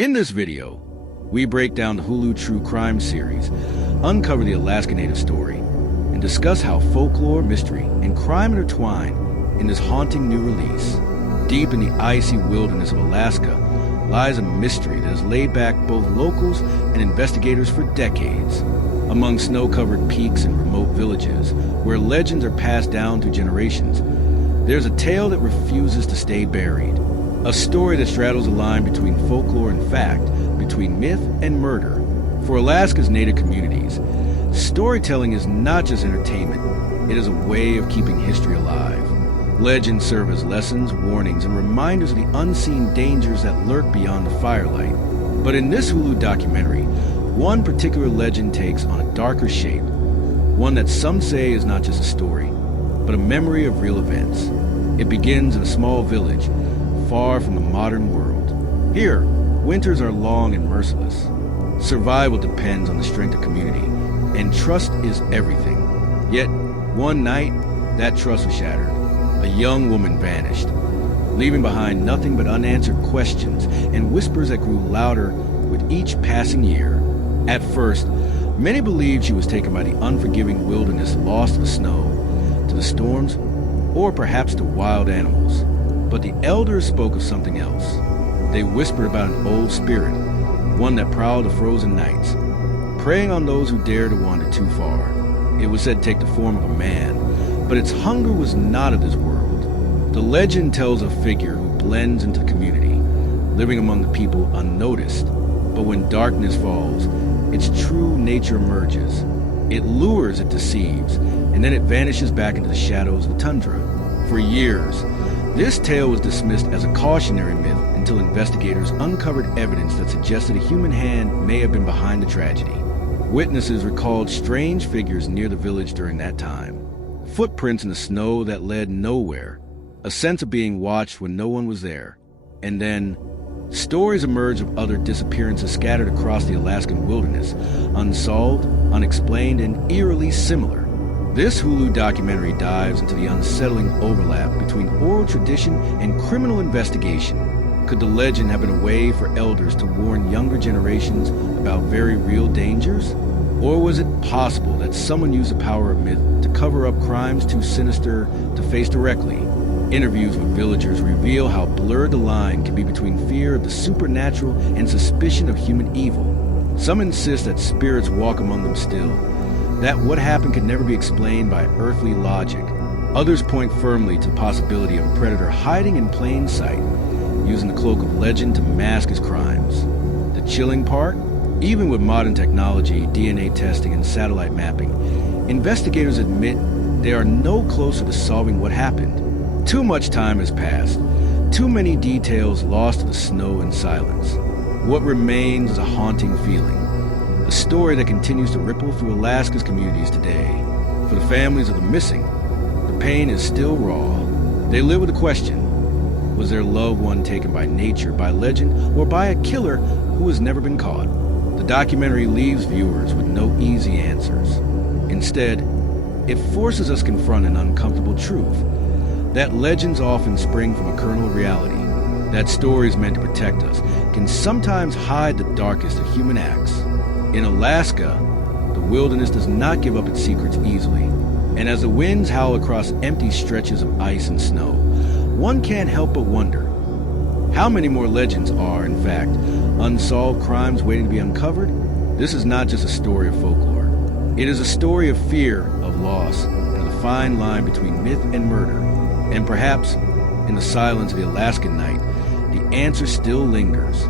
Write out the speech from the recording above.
In this video, we break down the Hulu True Crime series, uncover the Alaska Native story, and discuss how folklore, mystery, and crime intertwine in this haunting new release. Deep in the icy wilderness of Alaska lies a mystery that has laid back both locals and investigators for decades. Among snow-covered peaks and remote villages, where legends are passed down through generations, there's a tale that refuses to stay buried. A story that straddles a line between folklore and fact, between myth and murder. For Alaska's Native communities, storytelling is not just entertainment, it is a way of keeping history alive. Legends serve as lessons, warnings, and reminders of the unseen dangers that lurk beyond the firelight. But in this Hulu documentary, one particular legend takes on a darker shape, one that some say is not just a story, but a memory of real events. It begins in a small village, far from the modern world. Here, winters are long and merciless. Survival depends on the strength of community, and trust is everything. Yet, one night, that trust was shattered. A young woman vanished, leaving behind nothing but unanswered questions and whispers that grew louder with each passing year. At first, many believed she was taken by the unforgiving wilderness, lost to the snow, to the storms, or perhaps to wild animals. But the elders spoke of something else. They whispered about an old spirit, one that prowled the frozen nights, preying on those who dared to wander too far. It was said to take the form of a man, but its hunger was not of this world. The legend tells of a figure who blends into the community, living among the people unnoticed. But when darkness falls, its true nature emerges. It lures, it deceives, and then it vanishes back into the shadows of the tundra. For years, this tale was dismissed as a cautionary myth until investigators uncovered evidence that suggested a human hand may have been behind the tragedy. Witnesses recalled strange figures near the village during that time, footprints in the snow that led nowhere, a sense of being watched when no one was there. And then, stories emerged of other disappearances scattered across the Alaskan wilderness, unsolved, unexplained, and eerily similar. This Hulu documentary dives into the unsettling overlap between oral tradition and criminal investigation. Could the legend have been a way for elders to warn younger generations about very real dangers? Or was it possible that someone used the power of myth to cover up crimes too sinister to face directly? Interviews with villagers reveal how blurred the line can be between fear of the supernatural and suspicion of human evil. Some insist that spirits walk among them still, that what happened could never be explained by earthly logic. Others point firmly to the possibility of a predator hiding in plain sight, using the cloak of legend to mask his crimes. The chilling part? Even with modern technology, DNA testing, and satellite mapping, investigators admit they are no closer to solving what happened. Too much time has passed, too many details lost to the snow and silence. What remains is a haunting feeling, a story that continues to ripple through Alaska's communities today. For the families of the missing, the pain is still raw. They live with the question, was their loved one taken by nature, by legend, or by a killer who has never been caught? The documentary leaves viewers with no easy answers. Instead, it forces us to confront an uncomfortable truth, that legends often spring from a kernel of reality, that stories meant to protect us can sometimes hide the darkest of human acts. In Alaska, the wilderness does not give up its secrets easily, and as the winds howl across empty stretches of ice and snow, one can't help but wonder, how many more legends are, in fact, unsolved crimes waiting to be uncovered? This is not just a story of folklore. It is a story of fear, of loss, and of the fine line between myth and murder. And perhaps, in the silence of the Alaskan night, the answer still lingers.